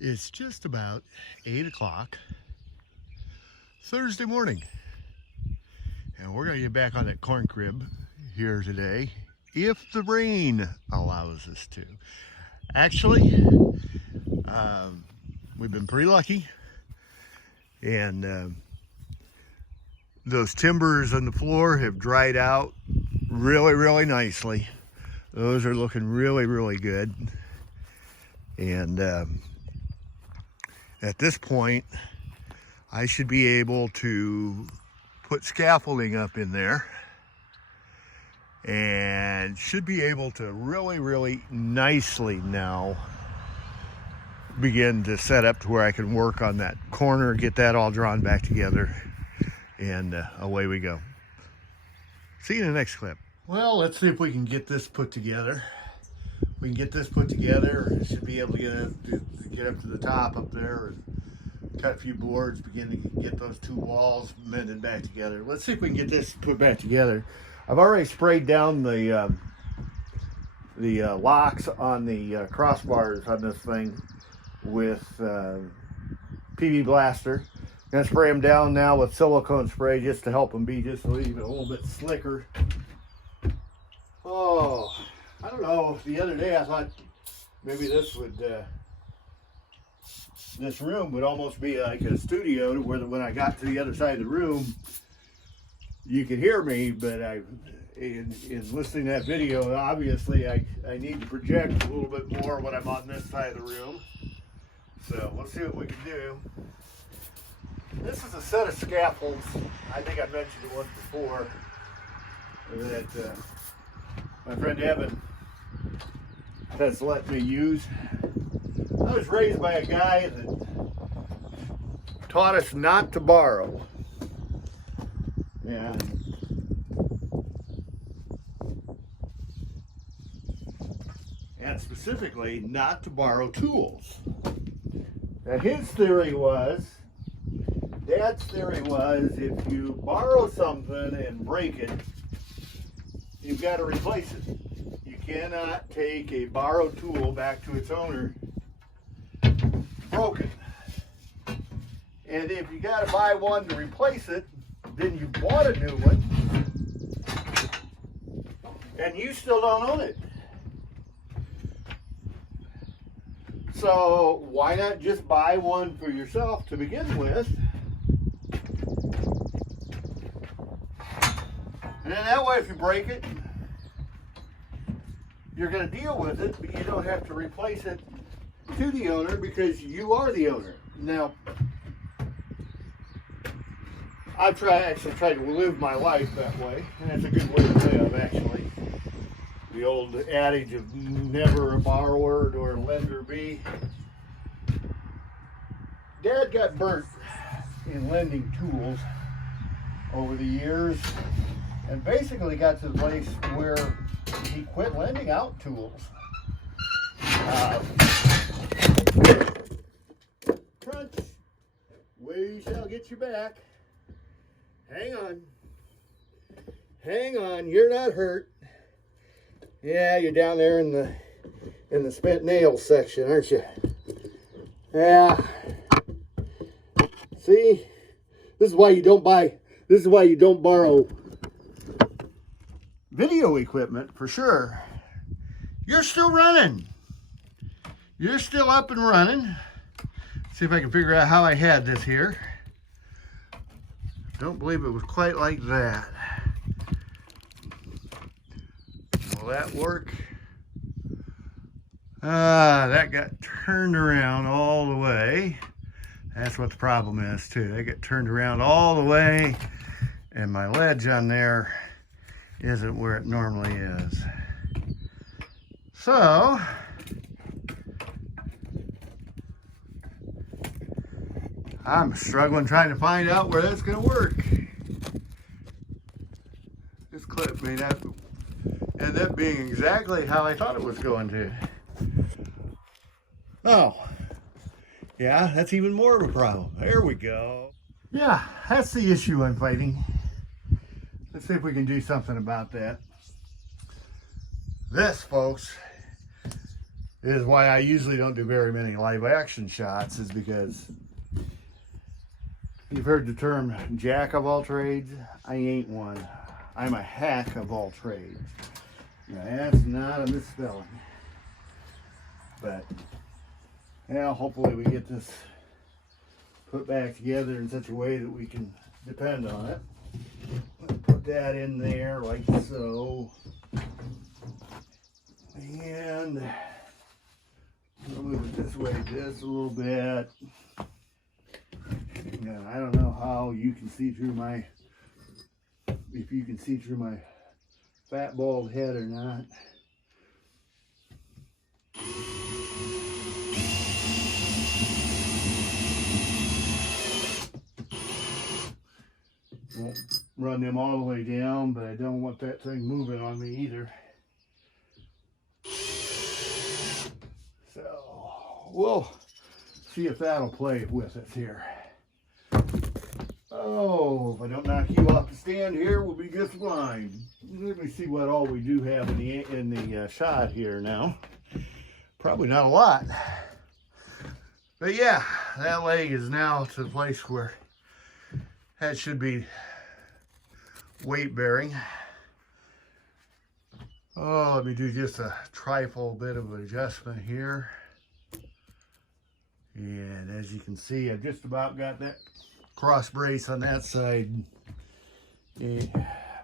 It's just about 8 o'clock Thursday morning, and we're going to get back on that corn crib here today if the rain allows us to. Actually, we've been pretty lucky, and those timbers on the floor have dried out really nicely. Those are looking really good, and at this point I should be able to put scaffolding up in there and should be able to really nicely now begin to set up to where I can work on that corner, get that all drawn back together, and away we go. See you in the next clip. Well, let's see if we can get this put together. We can get this put together. Should be able to get up to the top up there and cut a few boards, begin to get those two walls mended back together. Let's see if we can get this put back together. I've already sprayed down the locks on the crossbars on this thing with PV Blaster. I'm gonna spray them down now with silicone spray just to help them be just a little bit slicker. Oh, I don't know. The other day I thought maybe this room would almost be like a studio, where when I got to the other side of the room, you could hear me. But in listening to that video, obviously I need to project a little bit more when I'm on this side of the room. So let's see what we can do. This is a set of scaffolds. I think I mentioned it once before that my friend Evan has let me use. I was raised by a guy that taught us not to borrow. And specifically not to borrow tools. And his theory was, Dad's theory was, if you borrow something and break it, you've got to replace it. You cannot take a borrowed tool back to its owner broken. And if you got to buy one to replace it, then you bought a new one and you still don't own it. So why not just buy one for yourself to begin with? And then that way, if you break it, you're going to deal with it, but you don't have to replace it to the owner because you are the owner. Now, I've actually tried to live my life that way, and that's a good way to live, actually. The old adage of never a borrower nor a lender be. Dad got burnt in lending tools over the years, and basically got to the place where he quit lending out tools. Crunch, we shall get you back. Hang on, you're not hurt. Yeah, you're down there in the spent nails section, aren't you? Yeah. See, this is why you don't borrow video equipment, for sure. You're still running. You're still up and running. See if I can figure out how I had this here. Don't believe it was quite like that. Will that work? That got turned around all the way. That's what the problem is too. They get turned around all the way, and my ledge on there isn't where it normally is. So I'm struggling trying to find out where that's going to work. This clip may not end up being exactly how I thought it was going to. Oh, yeah, that's even more of a problem. There we go. Yeah, that's the issue I'm fighting. Let's see if we can do something about that. This, folks, This is why I usually don't do very many live action shots, is because you've heard the term jack of all trades. I ain't one. I'm a hack of all trades. Now, that's not a misspelling. But, yeah, hopefully we get this put back together in such a way that we can depend on it. Let's put that in there like so. And I'll move it this way just a little bit. And I don't know how you can see through my, if you can see through my fat bald head or not. Won't run them all the way down, but I don't want that thing moving on me either. So we'll see if that'll play with us here. Oh, if I don't knock you off the stand here, we'll be just fine. Let me see what all we do have in the shot here now. Probably not a lot. But yeah, that leg is now to the place where that should be weight bearing. Oh, let me do just a trifle bit of an adjustment here. And as you can see, I've just about got that cross brace on that side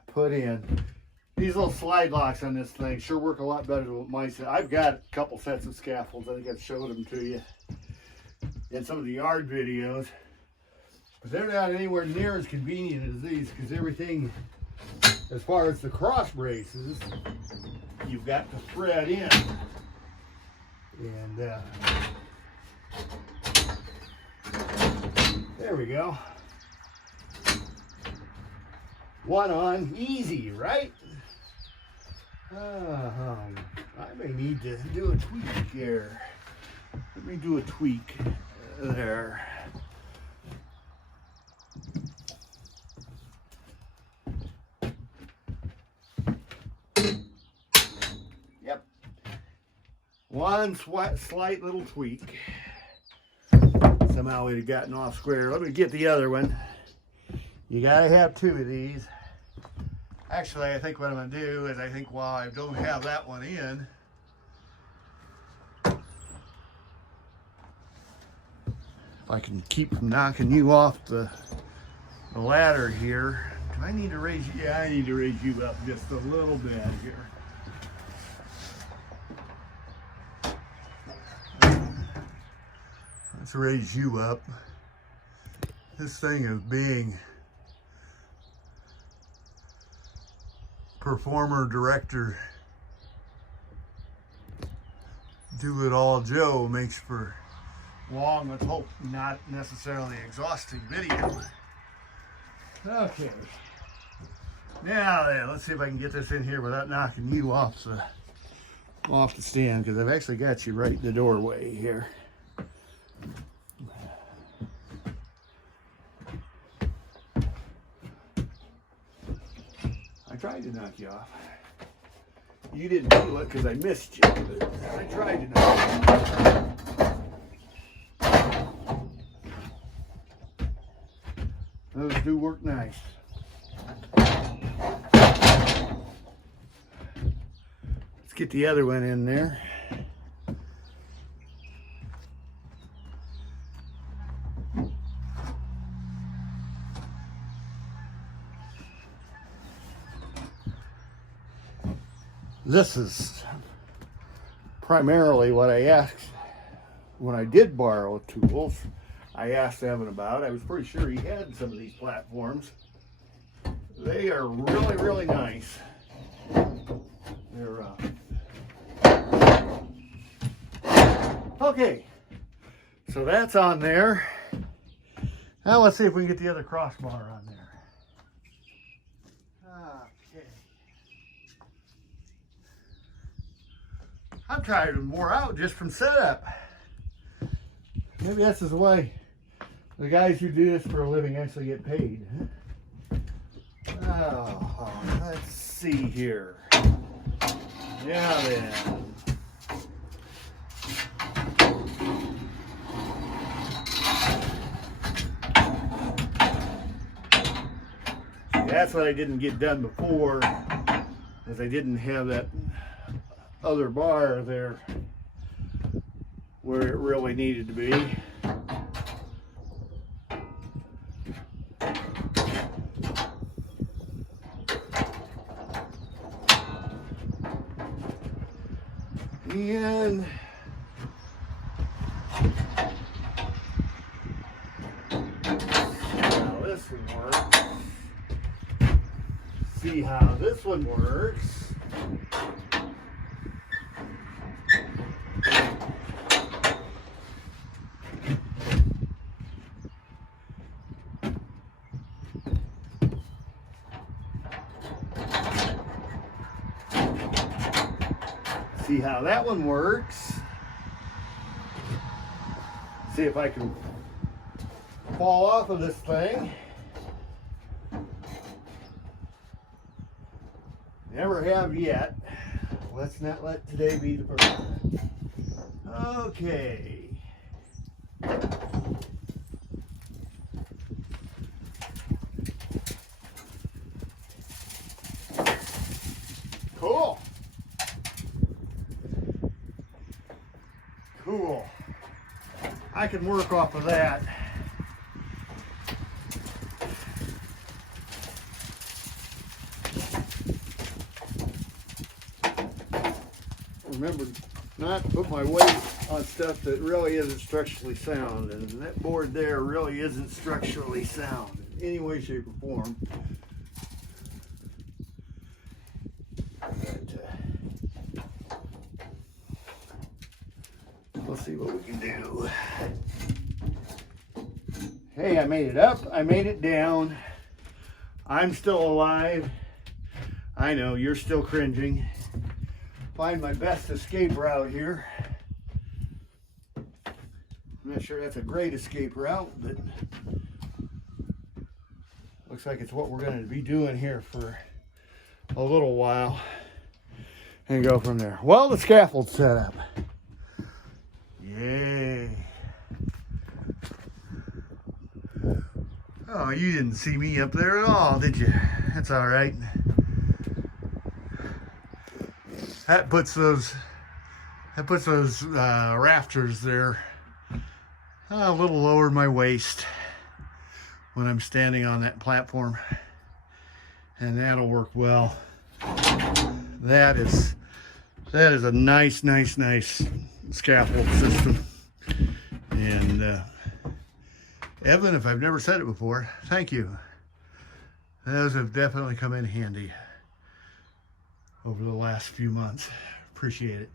put in. These little slide locks on this thing sure work a lot better than what mine said. I've got a couple sets of scaffolds. I think I've showed them to you in some of the yard videos. But they're not anywhere near as convenient as these, because everything, as far as the cross braces, you've got to thread in. And there we go. One on, easy, right? I may need to do a tweak here. Let me do a tweak there. Yep. One slight little tweak. Somehow we'd have gotten off square. Let me get the other one. You gotta have two of these. Actually, I think what I'm gonna do is, I think while I don't have that one in, if I can keep from knocking you off the ladder here. Do I need to raise you? Yeah, I need to raise you up just a little bit here. Let's raise you up. This thing of being performer, director, do it all Joe makes for long, let's hope not necessarily exhausting video. Okay. Now then, let's see if I can get this in here without knocking you off the stand, because I've actually got you right in the doorway here. I tried to knock you off. You didn't feel it because I missed you, but I tried to knock you off. Those do work nice. Let's get the other one in there. This is primarily what I asked when I did borrow tools. I asked Evan about. I was pretty sure he had some of these platforms. They are really, really nice. They're okay. So that's on there. Now let's see if we can get the other crossbar on there. Okay. I'm tired and wore out just from setup. Maybe that's the way the guys who do this for a living actually get paid. Oh, let's see here. Yeah, then. that's what I didn't get done before, is I didn't have that other bar there where it really needed to be. And now this one works. See how this one works. See how that one works. See if I can fall off of this thing. Never have yet. Let's not let today be the first. Okay. Cool. Cool. I can work off of that. Remember not to put my weight on stuff that really isn't structurally sound, and that board there really isn't structurally sound in any way, shape, or form. We'll see what we can do. Hey, I made it up. I made it down. I'm still alive. I know, you're still cringing. Find my best escape route here. I'm not sure that's a great escape route, but looks like it's what we're going to be doing here for a little while and go from there. Well, the scaffold's set up. Yay. Oh, you didn't see me up there at all, did you? That's all right. That puts those rafters there a little lower my waist when I'm standing on that platform, and that'll work well. That is a nice scaffold system. And Evan, if I've never said it before, thank you. Those have definitely come in handy over the last few months. Appreciate it.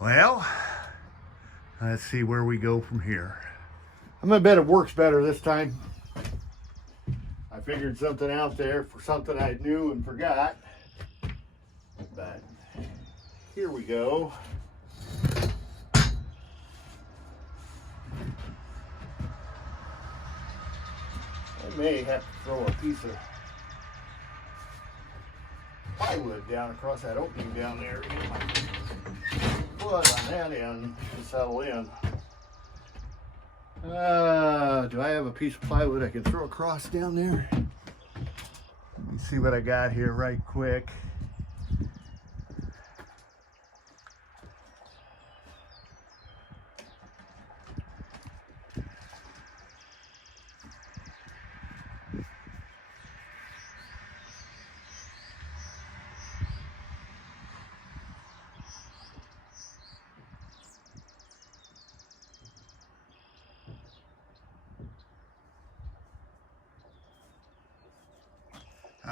Well, let's see where we go from here. I'm gonna bet it works better this time. I figured something out there for something I knew and forgot. But here we go. I may have to throw a piece of plywood down across that opening down there. Get my foot on that end to settle in. Do I have a piece of plywood I can throw across down there? Let me see what I got here right quick.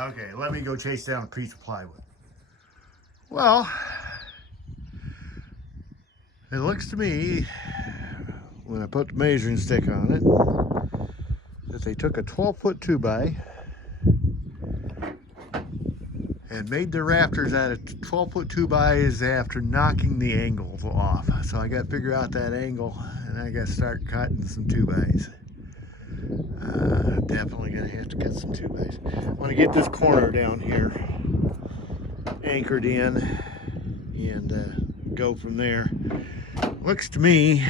Okay, let me go chase down a piece of plywood. Well, it looks to me, when I put the measuring stick on it, that they took a 12-foot 2x and made the rafters out of 12-foot 2x's after knocking the angles off. So I got to figure out that angle, and I got to start cutting some 2x's. Definitely gonna have to cut some 2x's. I want to get this corner down here anchored in and go from there. Looks to me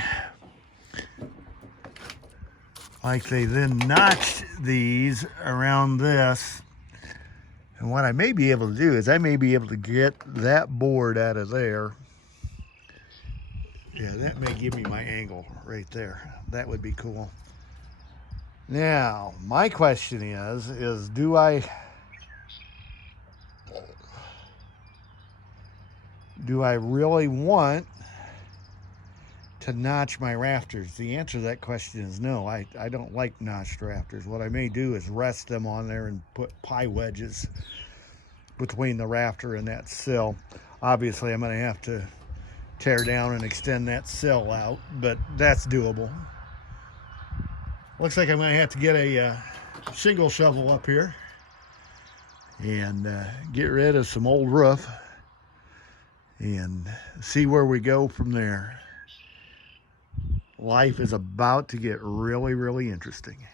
like they then notched these around this. And what I may be able to do is I may be able to get that board out of there. Yeah, that may give me my angle right there. That would be cool. Now, my question is do I really want to notch my rafters? The answer to that question is no. I don't like notched rafters. What I may do is rest them on there and put pie wedges between the rafter and that sill. Obviously, I'm going to have to tear down and extend that sill out, but that's doable. Looks like I'm going to have to get a shingle shovel up here and get rid of some old roof and see where we go from there. Life is about to get really, really interesting.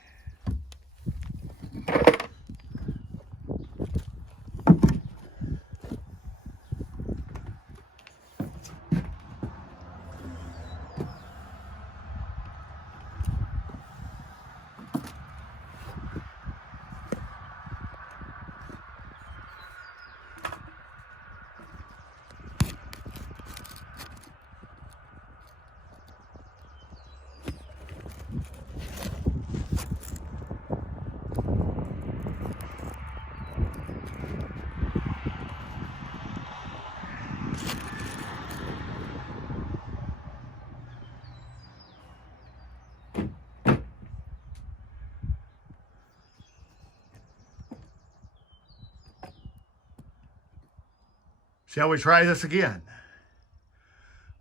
Shall we try this again?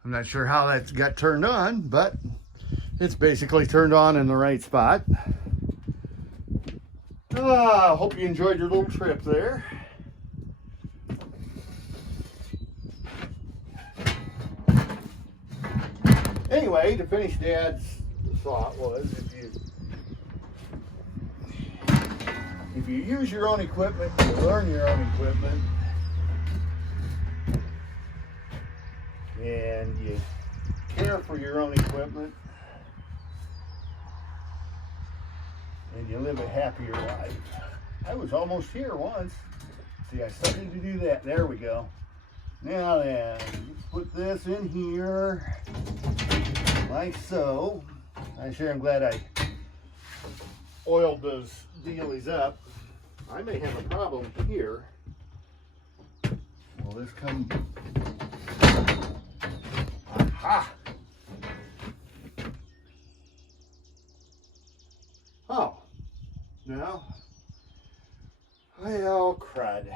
I'm not sure how that got turned on, but it's basically turned on in the right spot. Hope you enjoyed your little trip there. Anyway, to finish Dad's thought was if you use your own equipment, you learn your own equipment, and you care for your own equipment, and you live a happier life. I was almost here once. See, I started to do that. There we go. Now then, put this in here, like so. I'm glad I oiled those dealies up. I may have a problem here. Will this come? Aha! Oh, no. Well, crud.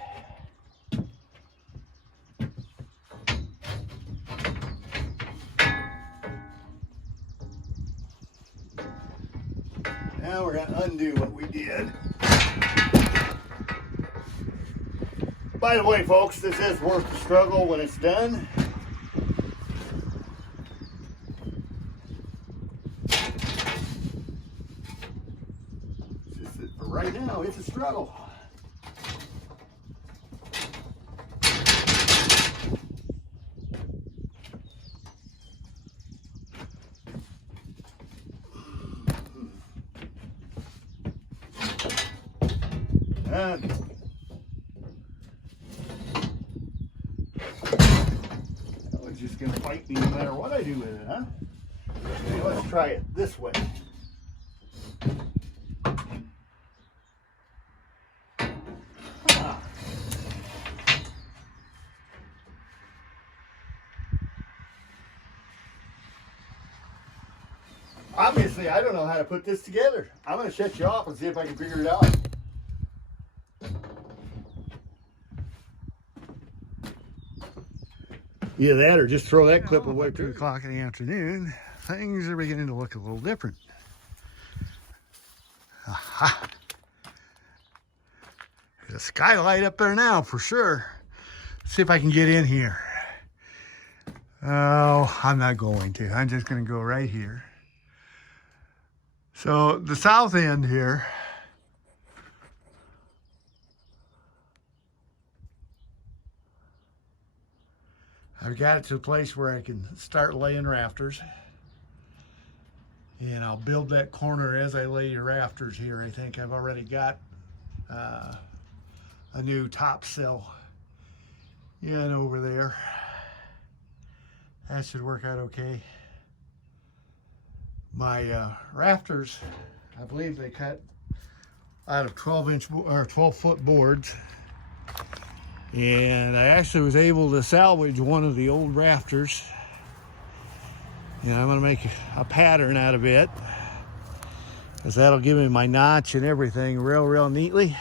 Now we're going to undo what we did. By the way, folks, this is worth the struggle when it's done. It's just that for right now, it's a struggle. That was just going to fight me no matter what I do with it, huh? Okay, let's try it this way. Obviously, I don't know how to put this together. I'm going to shut you off and see if I can figure it out. Either that or just throw that clip away. At 2 o'clock in the afternoon, things are beginning to look a little different. Aha! There's a skylight up there now for sure. Let's see if I can get in here. Oh, I'm not going to. I'm just going to go right here. So the south end here, I've got it to a place where I can start laying rafters. And I'll build that corner as I lay your rafters here. I think I've already got a new top sill in over there. That should work out okay. My rafters, I believe they cut out of 12-foot boards. And I actually was able to salvage one of the old rafters. And I'm gonna make a pattern out of it, because that'll give me my notch and everything real neatly.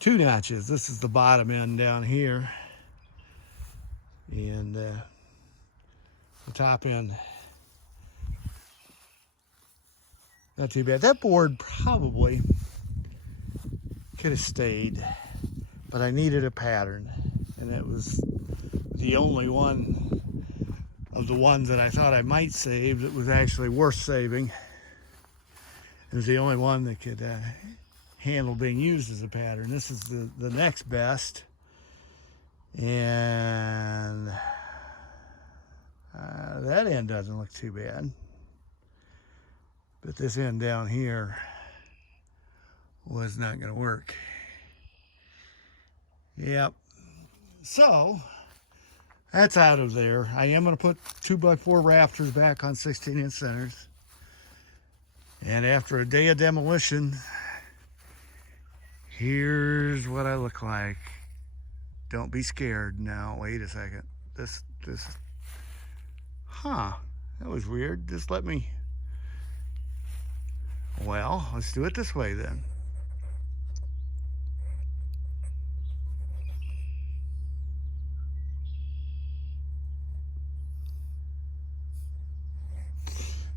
2 notches. This is the bottom end down here, and the top end. Not too bad. That board probably could have stayed, but I needed a pattern, and it was the only one of the ones that I thought I might save that was actually worth saving. It was the only one that could handle being used as a pattern. This is the next best, and that end doesn't look too bad, but this end down here was not going to work. Yep. So that's out of there. I am going to put 2x4 rafters back on 16-inch centers. And after a day of demolition, here's what I look like. Don't be scared now. Wait a second. This, that was weird. Just let me, well, let's do it this way then.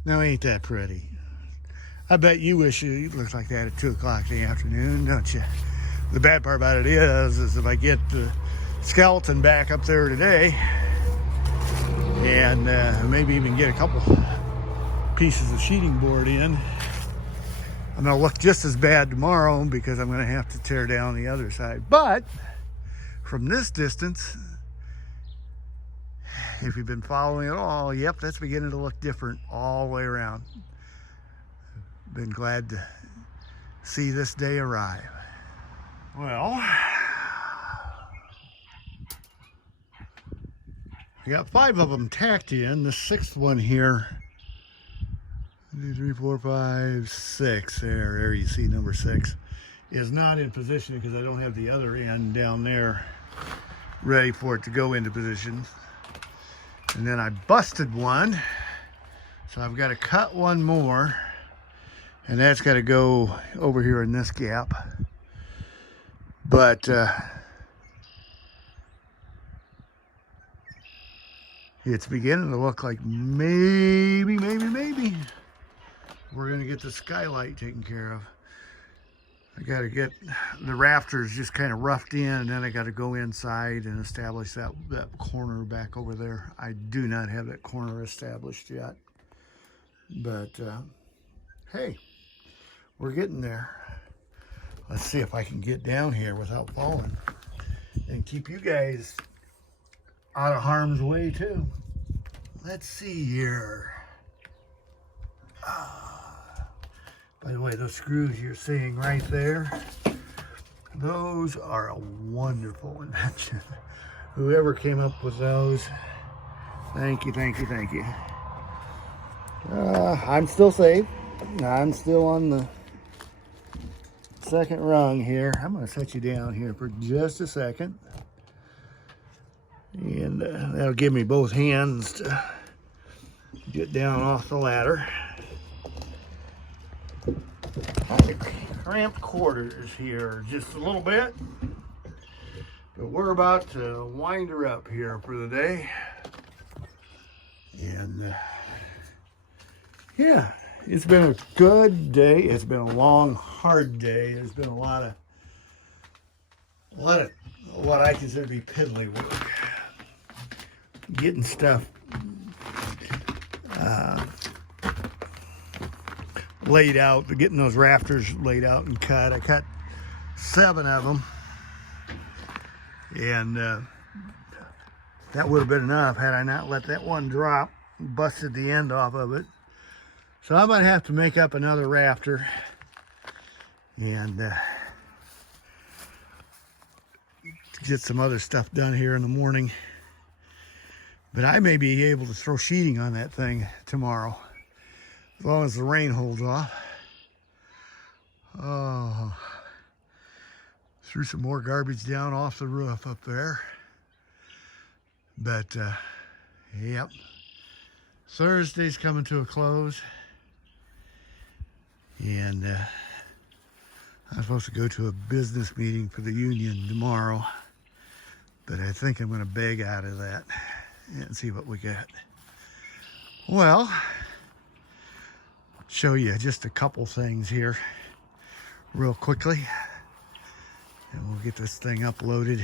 Now ain't that pretty? I bet you wish it looked like that at 2 o'clock in the afternoon, don't you? The bad part about it is if I get the skeleton back up there today, and maybe even get a couple pieces of sheeting board in, I'm gonna look just as bad tomorrow, because I'm gonna have to tear down the other side. But from this distance, if you've been following it all, yep, that's beginning to look different all the way around. Been glad to see this day arrive. Well, I got 5 of them tacked in. The 6th one here, 1, 2, 3, 4, 5, 6. There you see number 6 is not in position because I don't have the other end down there ready for it to go into position. And then I busted one, so I've got to cut one more, and that's got to go over here in this gap. But it's beginning to look like maybe we're gonna get the skylight taken care of. I got to get the rafters just kind of roughed in, and then I got to go inside and establish that corner back over there. I do not have that corner established yet, but hey, we're getting there. Let's see if I can get down here without falling and keep you guys out of harm's way too. Let's see here. By the way, those screws you're seeing right there, those are a wonderful invention. Whoever came up with those, thank you. I'm still safe. I'm still on the 2nd rung here. I'm going to set you down here for just a second. And that'll give me both hands to get down off the ladder. Cramped quarters here just a little bit, but we're about to wind her up here for the day. And yeah, it's been a good day. It's been a long, hard day. There's been a lot of what I consider to be piddly work, getting stuff laid out, getting those rafters laid out and cut. I cut 7 of them, and that would have been enough had I not let that one drop, busted the end off of it. So I might have to make up another rafter and get some other stuff done here in the morning. But I may be able to throw sheeting on that thing tomorrow, as long as the rain holds off. Oh, threw some more garbage down off the roof up there. But, yep, Thursday's coming to a close. And I'm supposed to go to a business meeting for the union tomorrow. But I think I'm going to beg out of that and see what we got. Well, show you just a couple things here real quickly, and we'll get this thing uploaded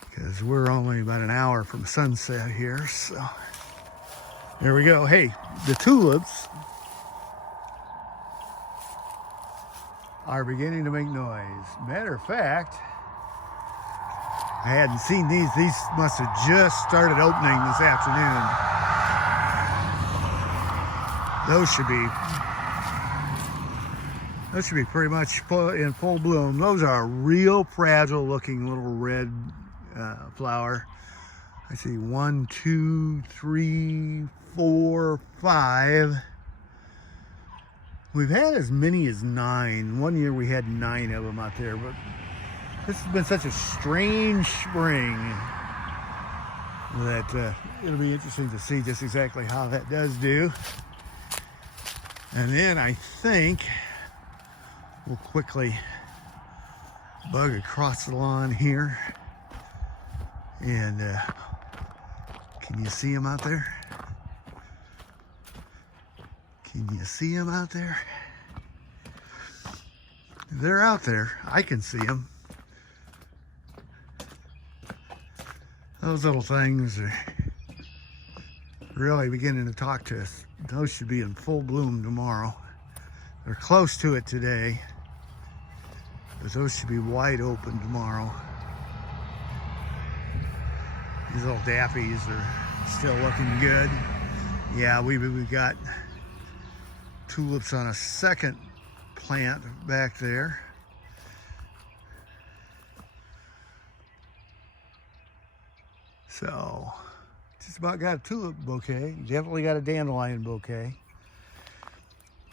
because we're only about an hour from sunset here. So there we go. Hey, the tulips are beginning to make noise. Matter of fact, I hadn't seen these. These must have just started opening this afternoon. Those should be pretty much in full bloom. Those are a real fragile looking little red flower. I see 1, 2, 3, 4, 5. We've had as many as 9. One year we had 9 of them out there, but this has been such a strange spring that it'll be interesting to see just exactly how that does do. And then I think we'll quickly bug across the lawn here. And can you see them out there? Can you see them out there? They're out there. I can see them. Those little things are really beginning to talk to us. Those should be in full bloom tomorrow. They're close to it today, but those should be wide open tomorrow. These little dappies are still looking good. Yeah, we've got tulips on a second plant back there. So, just about got a tulip bouquet. Definitely got a dandelion bouquet.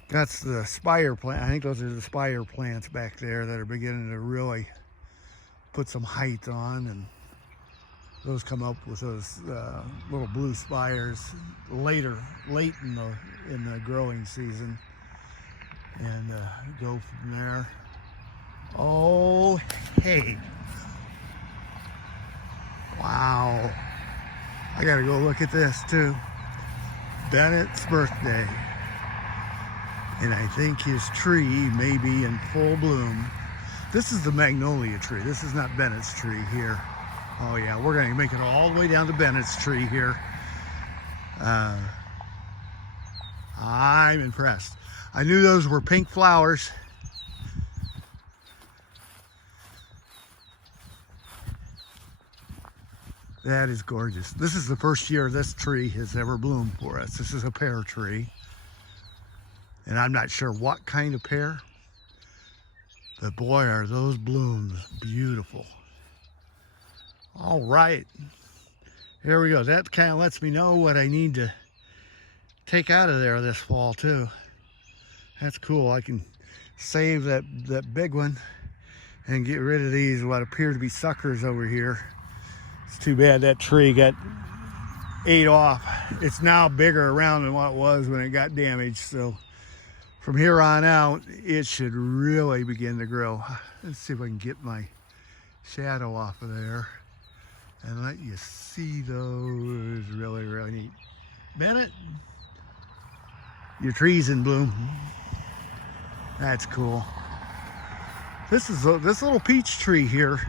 That's the spire plant. I think those are the spire plants back there that are beginning to really put some height on, and those come up with those little blue spires late in the growing season, and go from there. Oh, hey. Wow. I gotta go look at this too. Bennett's birthday. And I think his tree may be in full bloom. This is the magnolia tree. This is not Bennett's tree here. Oh yeah, we're gonna make it all the way down to Bennett's tree here. I'm impressed. I knew those were pink flowers. That is gorgeous. This is the first year this tree has ever bloomed for us. This is a pear tree. And I'm not sure what kind of pear, but boy, are those blooms beautiful. All right, here we go. That kind of lets me know what I need to take out of there this fall too. That's cool. I can save that big one and get rid of these, what appear to be suckers over here. It's too bad that tree got ate off. It's now bigger around than what it was when it got damaged. So from here on out, it should really begin to grow. Let's see if I can get my shadow off of there and let you see those. Really, really neat. Bennett, your tree's in bloom. That's cool. This little peach tree here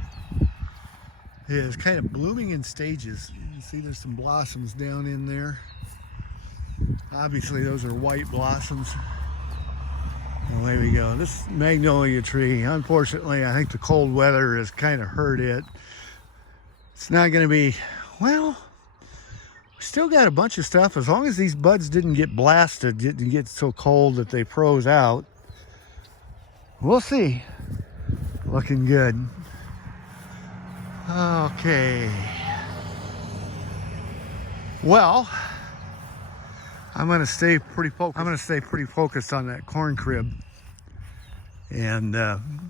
is kind of blooming in stages. You can see there's some blossoms down in there. Obviously those are white blossoms. And there we go. This magnolia tree, unfortunately, I think the cold weather has kind of hurt it. It's not going to be, well, Still got a bunch of stuff. As long as these buds didn't get blasted, didn't get so cold that they froze out. We'll see. Looking good. Okay. Well, I'm gonna stay pretty focused. I'm gonna stay pretty focused on that corn crib, and I'm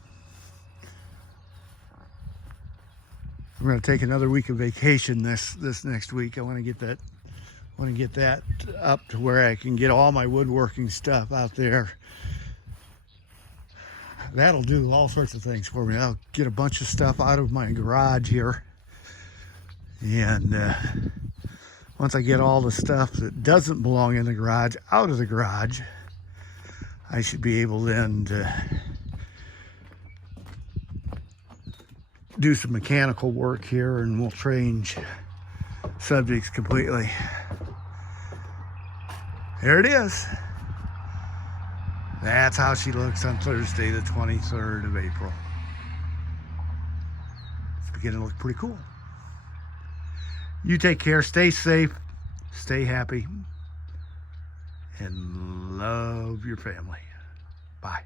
gonna take another week of vacation this next week. I want to get that up to where I can get all my woodworking stuff out there. That'll do all sorts of things for me. I'll get a bunch of stuff out of my garage here, and once I get all the stuff that doesn't belong in the garage out of the garage, I should be able then to do some mechanical work here, and we'll change subjects completely. There it is. That's how she looks on Thursday, the 23rd of April. It's beginning to look pretty cool. You take care, stay safe, stay happy, and love your family. Bye.